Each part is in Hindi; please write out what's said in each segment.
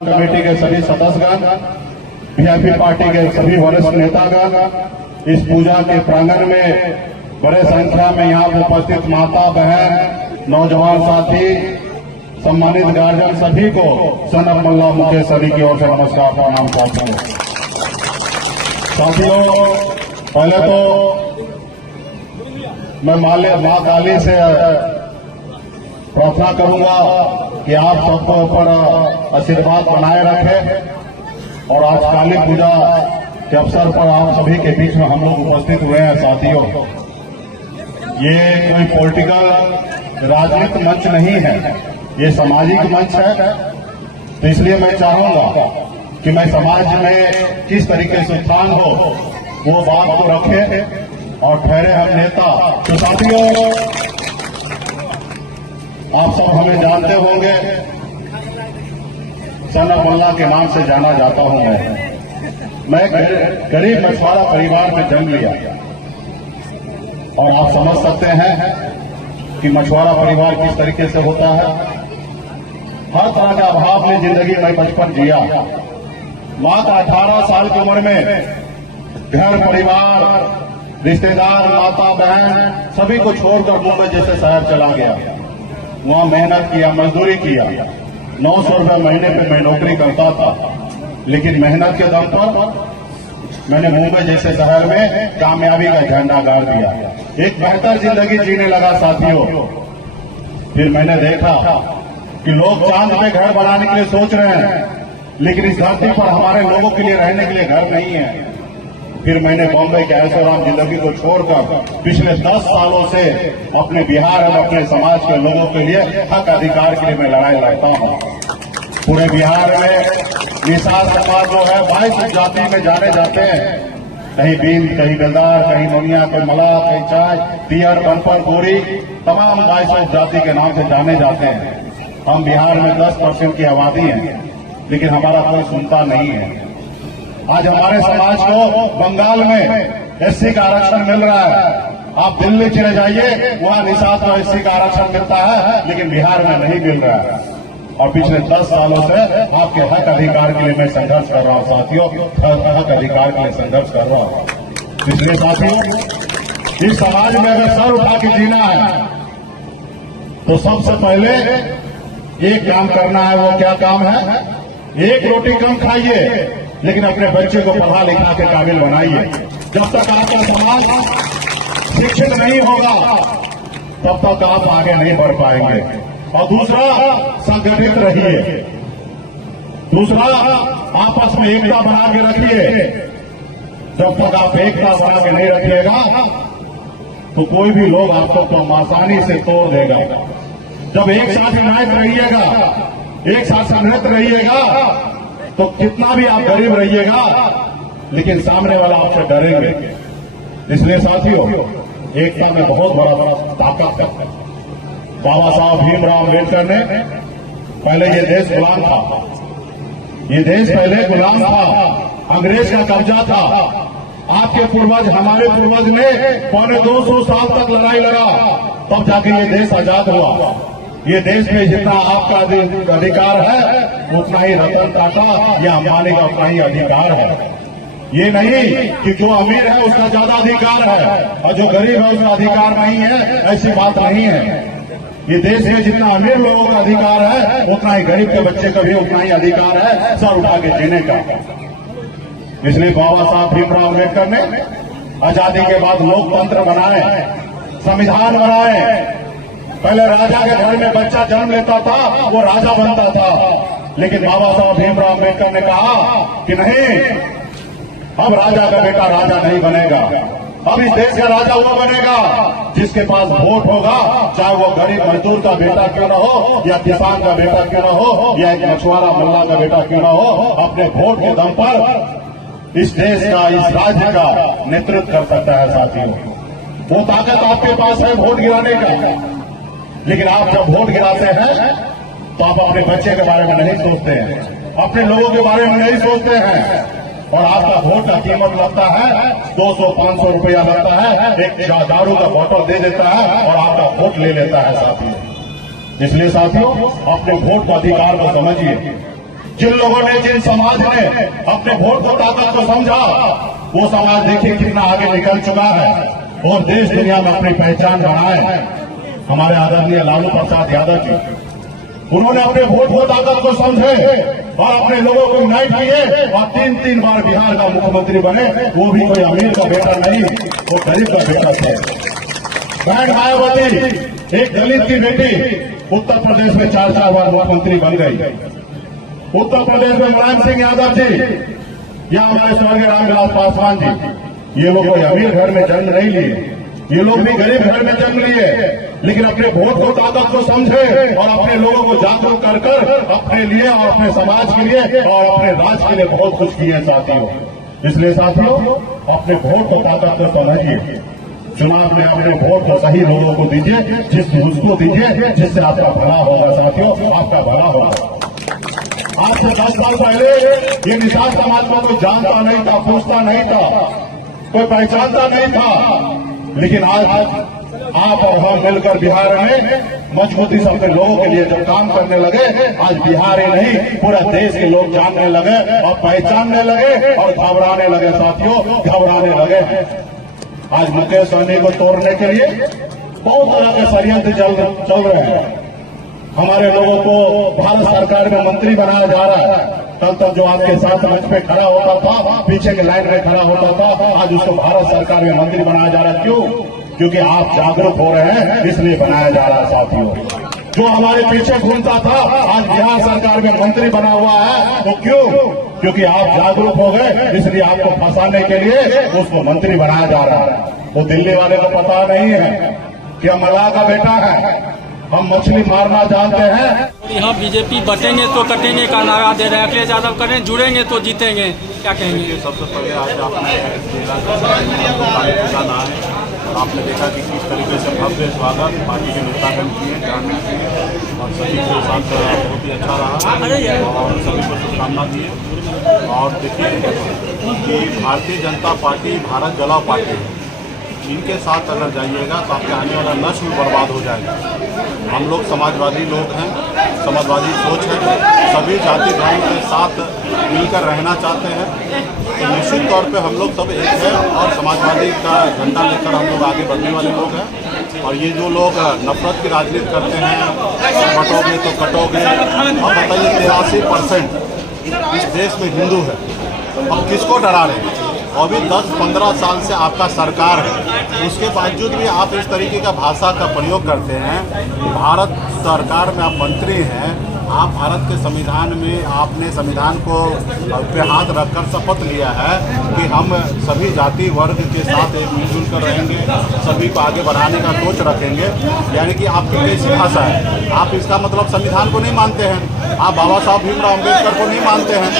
कमेटी के सभी सदस्यगण, वीआईपी पार्टी के सभी वरिष्ठ नेतागण, इस पूजा के प्रांगण में बड़े संख्या में यहाँ उपस्थित माता बहन, नौजवान साथी, सम्मानित गार्जियन सभी को सनम मल्ला मुकेश सभी की ओर से नमस्कार प्रणाम करते हैं। साथियों, पहले तो मैं माँ काली से प्रार्थना करूंगा कि आप सबको ऊपर आशीर्वाद बनाए रखें और आज काली पूजा के अवसर पर आप सभी के बीच में हम लोग उपस्थित हुए हैं। साथियों, ये कोई पॉलिटिकल राजनीतिक मंच नहीं है, ये सामाजिक मंच है। तो इसलिए मैं चाहूंगा कि मैं समाज में किस तरीके से उत्थान हो वो बात को रखें और ठहरे हम नेता। तो साथियों, आप सब हमें जानते होंगे, सनम मल्ला के नाम से जाना जाता हूं। मैं गरीब मछुआरा परिवार में जन्म लिया और आप समझ सकते हैं कि मछुआरा परिवार किस तरीके से होता है। हर तरह का अभाव में जिंदगी में बचपन जिया। माँ का 18 साल की उम्र में घर परिवार, रिश्तेदार, माता बहन सभी को छोड़कर मुंबई जैसे शहर चला गया। वहां मेहनत किया, मजदूरी किया। 900 रुपये महीने पे मैं नौकरी करता था, लेकिन मेहनत के दम पर मैंने मुंबई जैसे शहर में कामयाबी का झंडा गाड़ दिया। एक बेहतर जिंदगी जीने लगा। साथियों, फिर मैंने देखा कि लोग चांद पे घर बनाने के लिए सोच रहे हैं, लेकिन इस धरती पर हमारे लोगों के लिए रहने के लिए घर नहीं है। फिर मैंने बॉम्बे के ऐशोआराम जिंदगी को छोड़कर पिछले 10 सालों से अपने बिहार और अपने समाज के लोगों के लिए हक अधिकार के लिए मैं लड़ाई लड़ता हूं। पूरे बिहार में निषाद समाज जो है 22 जाति में जाने जाते हैं। कहीं बीन, कहीं बेलदार, कहीं मुनिया, कहीं मलाह, कहीं चाय, तियर, बनपर, गोरी, तमाम 22 जाति के नाम से जाने जाते हैं। हम बिहार में 10% की आबादी है, लेकिन हमारा कोई सुनता नहीं है। आज हमारे समाज को बंगाल में एससी का आरक्षण मिल रहा है। आप दिल्ली चले जाइए, वहां निषाद को एससी का आरक्षण मिलता है, लेकिन बिहार में नहीं मिल रहा है। और पिछले 10 सालों से आपके हक अधिकार के लिए मैं संघर्ष कर रहा हूं। साथियों, हक अधिकार के लिए संघर्ष कर रहा हूं। इसलिए साथियों, इस समाज में अगर सर उठा के जीना है तो सबसे पहले एक काम करना है। वो क्या काम है? एक रोटी कम खाइए, लेकिन अपने बच्चे को पढ़ा लिखा के काबिल बनाइए। जब तक आपका समाज शिक्षित नहीं होगा, तब तक आप आगे नहीं बढ़ पाएंगे। और दूसरा, संगठित रहिए। दूसरा, आपस में एकता बना के रखिए। जब तक आप एकता बना के नहीं रखिएगा तो कोई भी लोग आपको कम आसानी से तोड़ देगा। जब एक साथ यूनाइट रहिएगा, एक साथ संगठित रहिएगा, तो कितना भी आप गरीब रहिएगा, लेकिन सामने वाला आपसे डरेंगे। इसलिए साथियों, एकता में बहुत बड़ा ताकत है। बाबा साहब भीमराव अम्बेडकर ने पहले ये देश गुलाम था। ये देश पहले गुलाम था, अंग्रेज का कब्जा था। आपके पूर्वज, हमारे पूर्वज ने 250 साल तक लड़ाई लड़ा, तब जाके ये देश आजाद हुआ। ये देश में जितना आपका अधिकार है, उतना ही रतन टाटा या अंबानी का उतना ही अधिकार है। ये नहीं कि जो अमीर है उसका ज्यादा अधिकार है और जो गरीब है उसका अधिकार नहीं है, ऐसी बात नहीं है। ये देश में जितना अमीर लोगों का अधिकार है, उतना ही गरीब के बच्चे का भी उतना ही अधिकार है सर उठा के जीने का। इसलिए बाबा साहब भीमराव अम्बेडकर ने आजादी के बाद लोकतंत्र बनाए, संविधान बनाए। पहले राजा के घर में बच्चा जन्म लेता था, वो राजा बनता था, लेकिन बाबा साहब भीमराव अम्बेडकर ने कहा कि नहीं, अब राजा का बेटा राजा नहीं बनेगा। अब इस देश का राजा वो बनेगा जिसके पास वोट होगा, चाहे वो गरीब मजदूर का बेटा क्यों न हो, या किसान का बेटा क्यों न हो, या एक मछुआरा मल्ला का बेटा क्यों न हो। अपने वोट के दम पर इस देश का, इस राज्य का नेतृत्व कर सकता है। साथियों, वो ताकत आपके पास है वोट गिराने का, लेकिन आप जब वोट गिराते हैं तो आप अपने बच्चे के बारे में नहीं सोचते हैं, अपने लोगों के बारे में नहीं सोचते हैं, और आपका वोट का कीमत लगता है 200-500 रुपया लगता है। एक दारू का बोतल दे देता है और आपका वोट ले लेता है। साथियों, इसलिए साथियों अपने वोट का अधिकार को समझिए। जिन लोगों ने, जिन समाज ने अपने वोट को ताकत को समझा, वो समाज देखिए कितना आगे निकल चुका है और देश दुनिया में अपनी पहचान बनाए। हमारे आदरणीय लालू प्रसाद यादव जी, उन्होंने अपने वोट को ताकत को समझे और अपने लोगों को यूनाइट किए और 3 बार बिहार का मुख्यमंत्री बने। वो भी कोई अमीर का बेटा नहीं, वो गरीब का बेटा थे। बहन मायावती एक दलित की बेटी उत्तर प्रदेश में 4 बार मुख्यमंत्री बन गई। उत्तर प्रदेश में मुलायम सिंह यादव जी या हमारे स्वर्गीय रामविलास पासवान जी, ये लोग कोई अमीर घर में जन्म नहीं लिए, ये लोग भी गरीब घर में जन्म लिए, लेकिन अपने वोट को ताकत को समझे और अपने लोगों को जागरूक कर कर अपने लिए और अपने समाज के लिए और अपने राज्य के लिए बहुत कुछ किए साथियों। इसलिए साथियों, अपने वोट को ताकत को समझिए। चुनाव में अपने वोट को सही लोगों को दीजिए, उसको दीजिए जिससे आपका भला होगा साथियों, आपका भला होगा। आज से 10 साल पहले ये निषाद समाज को कोई जानता नहीं था, पूछता नहीं था, कोई पहचानता नहीं था, लेकिन आज आप और हम मिलकर बिहार में मजबूती से अपने लोगों के लिए जब काम करने लगे, आज बिहार ही नहीं पूरा देश के लोग जानने लगे और पहचानने लगे और घबराने लगे साथियों, घबराने लगे। आज मुकेश सहनी को तोड़ने के लिए बहुत तरह के षड्यंत्र चल रहे हैं। हमारे लोगों को भारत सरकार में मंत्री बनाया जा रहा है। कल तक जो आपके साथ मंच पे खड़ा होता था, पीछे के लाइन में खड़ा होता था, आज उसको भारत सरकार में मंत्री बनाया जा रहा है। क्यों? क्योंकि आप जागरूक हो रहे हैं, इसलिए बनाया जा रहा है साथियों। जो हमारे पीछे घूमता था, आज बिहार सरकार में मंत्री बना हुआ है। तो क्यों? क्योंकि आप जागरूक हो गए, इसलिए आपको फंसाने के लिए उसको मंत्री बनाया जा रहा है। वो दिल्ली वाले को पता नहीं है कि हम अल्लाह का बेटा है, हम मछली मारना जानते हैं। यहाँ बीजेपी बटेंगे तो कटेंगे का नारा दे रहे हैं। अखिलेश यादव करें, जुड़ेंगे तो जीतेंगे, क्या कहेंगे? सबसे पहले आज आपने आपने देखा कि किस तरीके से भव्य स्वागत पार्टी के नेतागण किए, ग्रामीण किए और सभी के साथ बहुत ही अच्छा रहा और सभी को शुभकामना दिए। और देखिए कि भारतीय जनता पार्टी भारत जलाओ पार्टी है, इनके साथ अगर जाइएगा तो आपके आने वाला नस्ल बर्बाद हो जाएगा। हम लोग समाजवादी लोग हैं, समाजवादी सोच है, सभी जाति धर्म के साथ मिलकर रहना चाहते हैं। तो निश्चित तौर पे हम लोग सब एक हैं और समाजवादी का झंडा लेकर हम लोग आगे बढ़ने वाले लोग हैं। और ये जो लोग नफरत की राजनीति करते हैं, बटोगे तो कटोगे, अब बताइए 83% इस देश में हिंदू है, अब किसको डरा रहे हैं? और भी 10-15 साल से आपका सरकार है, उसके बावजूद भी आप इस तरीके का भाषा का प्रयोग करते हैं। भारत सरकार में आप मंत्री हैं, आप भारत के संविधान में आपने संविधान को पे हाथ रखकर शपथ लिया है कि हम सभी जाति वर्ग के साथ एक मिलजुल कर रहेंगे, सभी को आगे बढ़ाने का सोच रखेंगे। यानी कि आपकी कैसी भाषा है? आप इसका मतलब संविधान को नहीं मानते हैं, आप बाबा साहब भीमराव अम्बेडकर को नहीं मानते हैं,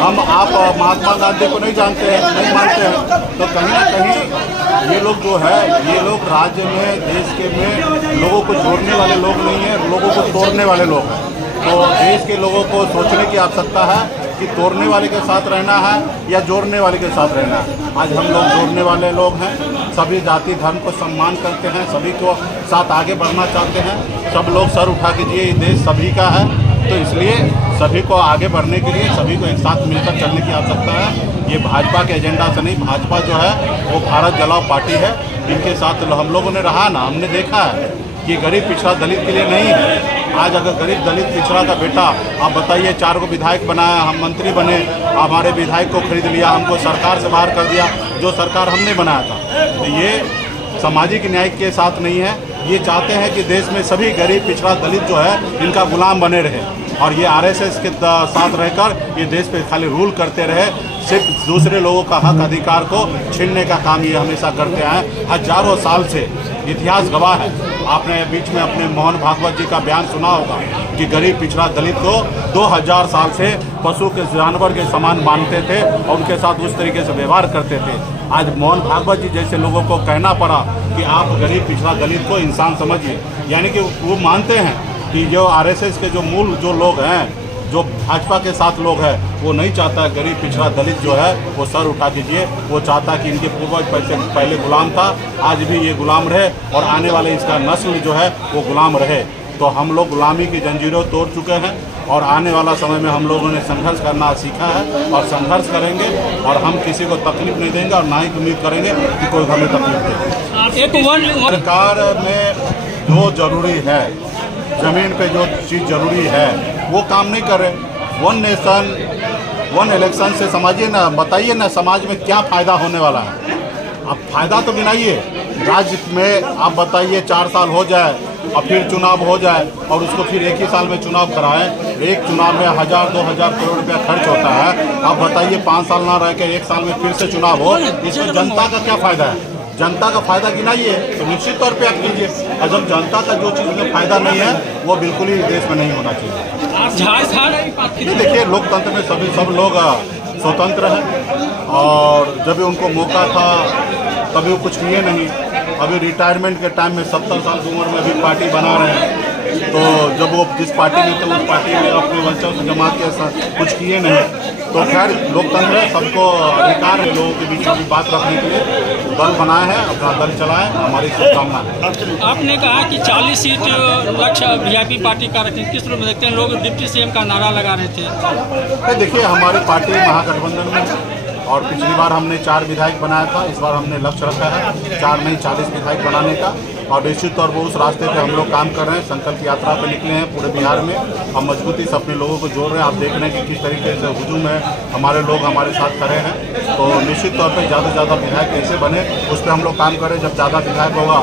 आप महात्मा गांधी को नहीं जानते हैं, नहीं मानते हैं। तो कहीं ना कहीं ये लोग जो है, ये लोग राज्य में देश के में लोगों को जोड़ने वाले लोग नहीं हैं, लोगों को तोड़ने वाले लोग हैं। तो देश के लोगों को सोचने की आवश्यकता है कि तोड़ने वाले के साथ रहना है या जोड़ने वाले के साथ रहना है। आज हम लोग जोड़ने वाले लोग हैं, सभी जाति धर्म को सम्मान करते हैं, सभी को साथ आगे बढ़ना चाहते हैं। सब लोग सर उठा के ये देश सभी का है, तो इसलिए सभी को आगे बढ़ने के लिए सभी को एक साथ मिलकर चलने की आवश्यकता है। ये भाजपा के एजेंडा से नहीं, भाजपा जो है वो भारत जलाओ पार्टी है, इनके साथ हम लोगों ने रहा ना, हमने देखा है कि गरीब पिछड़ा दलित के लिए नहीं है। आज अगर गरीब दलित पिछड़ा का बेटा, आप बताइए 4 को विधायक बनाया, हम मंत्री बने, हमारे विधायक को खरीद लिया, हमको सरकार से बाहर कर दिया, जो सरकार हमने बनाया था। तो ये सामाजिक न्याय के साथ नहीं है। ये चाहते हैं कि देश में सभी गरीब पिछड़ा दलित जो है इनका गुलाम बने रहे और ये आरएसएस के साथ रहकर ये देश पे खाली रूल करते रहे, सिर्फ दूसरे लोगों का हक अधिकार को छीनने का काम ये हमेशा करते आए। हजारों साल से इतिहास गवाह है। आपने बीच में अपने मोहन भागवत जी का बयान सुना होगा कि गरीब पिछड़ा दलित को 2000 साल से पशु के जानवर के समान मानते थे और उनके साथ उस तरीके से व्यवहार करते थे। आज मोहन भागवत जी जैसे लोगों को कहना पड़ा कि आप गरीब पिछड़ा दलित को इंसान समझिए, यानी कि वो मानते हैं कि जो आरएसएस के जो मूल जो लोग हैं, जो भाजपा के साथ लोग हैं, वो नहीं चाहता गरीब पिछड़ा दलित जो है वो सर उठा कीजिए। वो चाहता कि इनके पूर्वज पहले गुलाम था, आज भी ये गुलाम रहे और आने वाले इसका नस्ल जो है वो गुलाम रहे। तो हम लोग गुलामी की जंजीरों तोड़ चुके हैं और आने वाला समय में हम लोगों ने संघर्ष करना सीखा है और संघर्ष करेंगे और हम किसी को तकलीफ नहीं देंगे और ना ही उम्मीद करेंगे कि कोई हमें तकलीफ दे। सरकार में जो जरूरी है, ज़मीन पे जो चीज़ जरूरी है वो काम नहीं कर रहे। वन नेशन वन इलेक्शन से समझिए ना, बताइए ना समाज में क्या फ़ायदा होने वाला है। आप फायदा तो गिनाइए। राज्य में आप बताइए 4 साल हो जाए और फिर चुनाव हो जाए और उसको फिर एक ही साल में चुनाव कराएं। एक चुनाव में 1000-2000 करोड़ रुपया खर्च होता है। आप बताइए 5 साल ना रह के 1 साल में फिर से चुनाव हो, इसमें जनता का क्या फ़ायदा है? जनता का फायदा गिनाइए तो निश्चित तौर पे आप कीजिए। और जब जनता का जो चीज़ में फायदा नहीं है वो बिल्कुल ही देश में नहीं होना चाहिए। देखिए, लोकतंत्र में सब लोग स्वतंत्र हैं और जब भी उनको मौका था तभी वो कुछ किए नहीं। अभी रिटायरमेंट के टाइम में 70 साल की उम्र में भी पार्टी बना रहे हैं, तो जब वो जिस पार्टी में थे उस पार्टी में अपने वंशज जमा के कुछ किए नहीं। तो खैर लोकतंत्र है, सबको अधिकार है लोगों के बीच में बात रखने के लिए। दल बनाए हैं, अपना दल चलाएं, हमारी शुभकामना है। आपने कहा कि 40 सीट लक्ष्य वीआईपी पार्टी का रखें, किस रूप में देखते हैं? लोग डिप्टी सीएम का नारा लगा रहे थे। देखिए, हमारी पार्टी महागठबंधन में है और पिछली बार हमने 4 विधायक बनाया था। इस बार हमने लक्ष्य रखा है 4 नहीं 40 विधायक बनाने का और निश्चित तौर पर उस रास्ते पे हम लोग काम कर रहे हैं। संकल्प यात्रा पे निकले हैं पूरे बिहार में। हम मजबूती से अपने लोगों को जोड़ रहे हैं। आप देख रहे हैं कि किस तरीके से हुजूम है, हमारे लोग हमारे साथ खड़े हैं। तो निश्चित तौर पर ज़्यादा से ज़्यादा विधायक कैसे बने उस पर हम लोग काम करें। जब ज़्यादा विधायक होगा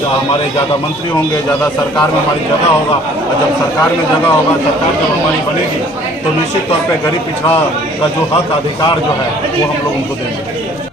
तो हमारे ज़्यादा मंत्री होंगे, ज़्यादा सरकार में हमारी जगह होगा और जब सरकार में जगह होगा, सरकार जब हमारी बनेगी तो निश्चित तौर पर गरीब पिछड़ा का जो हक अधिकार जो है वो हम लोग उनको देंगे।